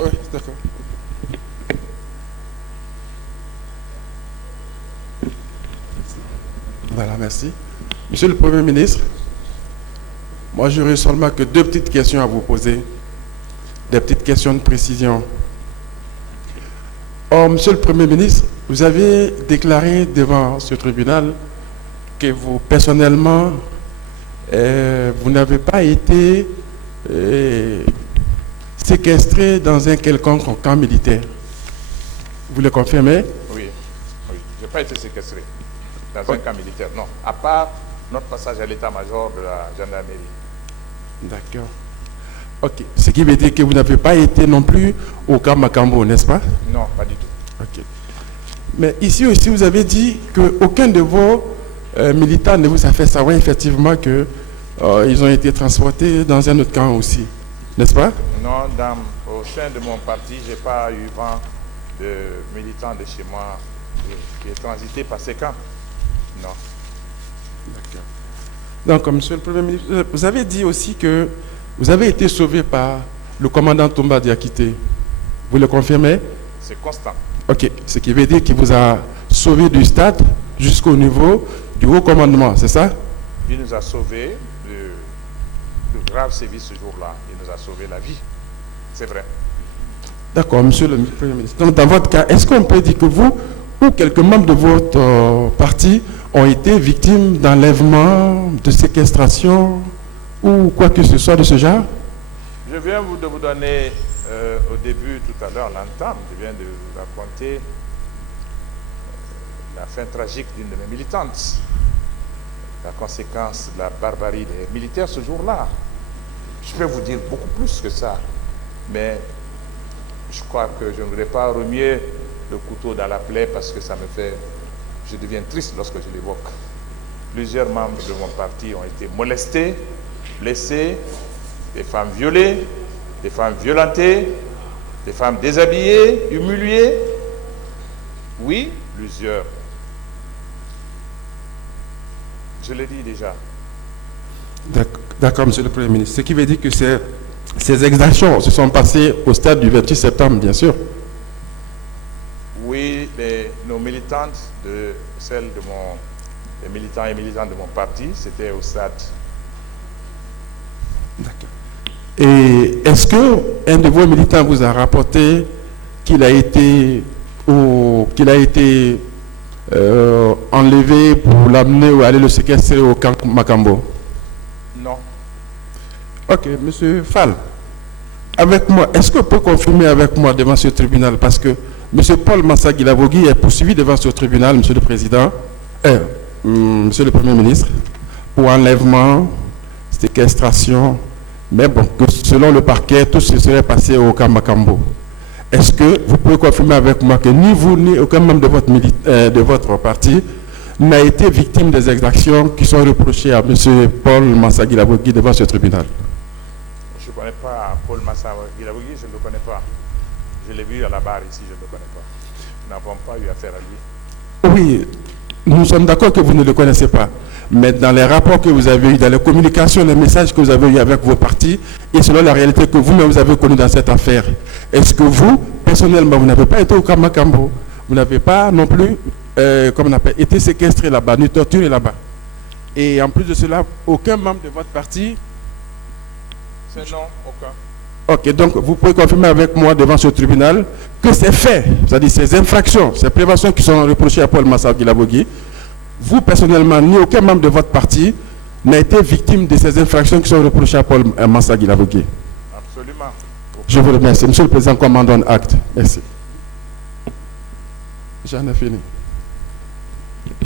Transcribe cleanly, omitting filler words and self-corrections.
Oui, d'accord. Voilà, merci. Monsieur le Premier ministre, moi j'aurais seulement que deux petites questions à vous poser, des petites questions de précision. Or, Monsieur le Premier ministre, vous avez déclaré devant ce tribunal que vous, personnellement, vous n'avez pas été séquestré dans un quelconque camp militaire. Vous le confirmez? Oui, oui. Je n'ai pas été séquestré dans un camp militaire, non. À part notre passage à l'état-major de la gendarmerie. D'accord. Ok. Ce qui veut dire que vous n'avez pas été non plus au camp Makambo, n'est-ce pas? Non, pas du tout. Ok. Mais ici aussi, vous avez dit qu'aucun de vos militants ne vous a fait savoir effectivement que ils ont été transportés dans un autre camp aussi, n'est-ce pas? Non, au sein de mon parti, je n'ai pas eu vent de militants de chez moi qui est transité par ces camps. Non. D'accord. Donc, Monsieur le Premier ministre, vous avez dit aussi que vous avez été sauvé par le commandant Toumba Diakité. Vous le confirmez? C'est constant. Ok. Ce qui veut dire qu'il vous a sauvé du stade jusqu'au niveau du haut commandement, c'est ça? Il nous a sauvés de graves sévices ce jour-là. Il nous a sauvé la vie. C'est vrai. D'accord, Monsieur le Premier ministre. Donc, dans votre cas, est-ce qu'on peut dire que vous ou quelques membres de votre parti ont été victimes d'enlèvement, de séquestration ou quoi que ce soit de ce genre? Je viens de vous donner au début, tout à l'heure, l'entame. Je viens de vous raconter la fin tragique d'une de mes militantes. La conséquence de la barbarie des militaires ce jour-là. Je peux vous dire beaucoup plus que ça, mais je crois que je ne voudrais pas remuer le couteau dans la plaie parce que ça me fait... Je deviens triste lorsque je l'évoque. Plusieurs membres de mon parti ont été molestés, blessés, des femmes violées, des femmes violentées, des femmes déshabillées, humiliées. Oui, plusieurs. Je l'ai dit déjà. D'accord, Monsieur le Premier ministre. Ce qui veut dire que ces exactions se sont passées au stade du 28 septembre, bien sûr. Oui, nos militantes, celles des militants et militantes de mon parti, c'était au stade. D'accord. Et est-ce qu'un de vos militants vous a rapporté qu'il a été enlevé pour l'amener ou aller le séquestrer au camp Makambo? Non. Ok, Monsieur Fall, avec moi, est-ce que vous pouvez confirmer avec moi devant ce tribunal, parce que Monsieur Paul Massagui Lavogui est poursuivi devant ce tribunal, Monsieur le Président, Monsieur le Premier ministre, pour enlèvement, séquestration, mais bon, que selon le parquet, tout se serait passé au camp Makambo. Est-ce que vous pouvez confirmer avec moi que ni vous, ni aucun membre de votre parti n'a été victime des exactions qui sont reprochées à M. Paul Massagui Lavogui devant ce tribunal? Je ne connais pas Paul Massagui Lavogui, je ne le connais pas. Je l'ai vu à la barre ici, je ne le connais pas. Nous n'avons pas eu affaire à lui. Oui, nous sommes d'accord que vous ne le connaissez pas. Mais dans les rapports que vous avez eus, dans les communications, les messages que vous avez eus avec vos partis, et selon la réalité que vous-même vous avez connue dans cette affaire, est-ce que vous, personnellement, vous n'avez pas été au camp Makambo? Vous n'avez pas non plus, été séquestré là-bas, ni torturé là-bas? Et en plus de cela, aucun membre de votre parti? C'est non, aucun. Ok, donc vous pouvez confirmer avec moi devant ce tribunal que ces faits, c'est-à-dire ces infractions, ces préventions qui sont reprochées à Paul Massagui Lavogui, vous personnellement, ni aucun membre de votre parti n'a été victime de ces infractions qui sont reprochées à Paul Massagui Lavogui? Absolument. Je vous remercie. Monsieur le Président, commandant acte. Merci. J'en ai fini.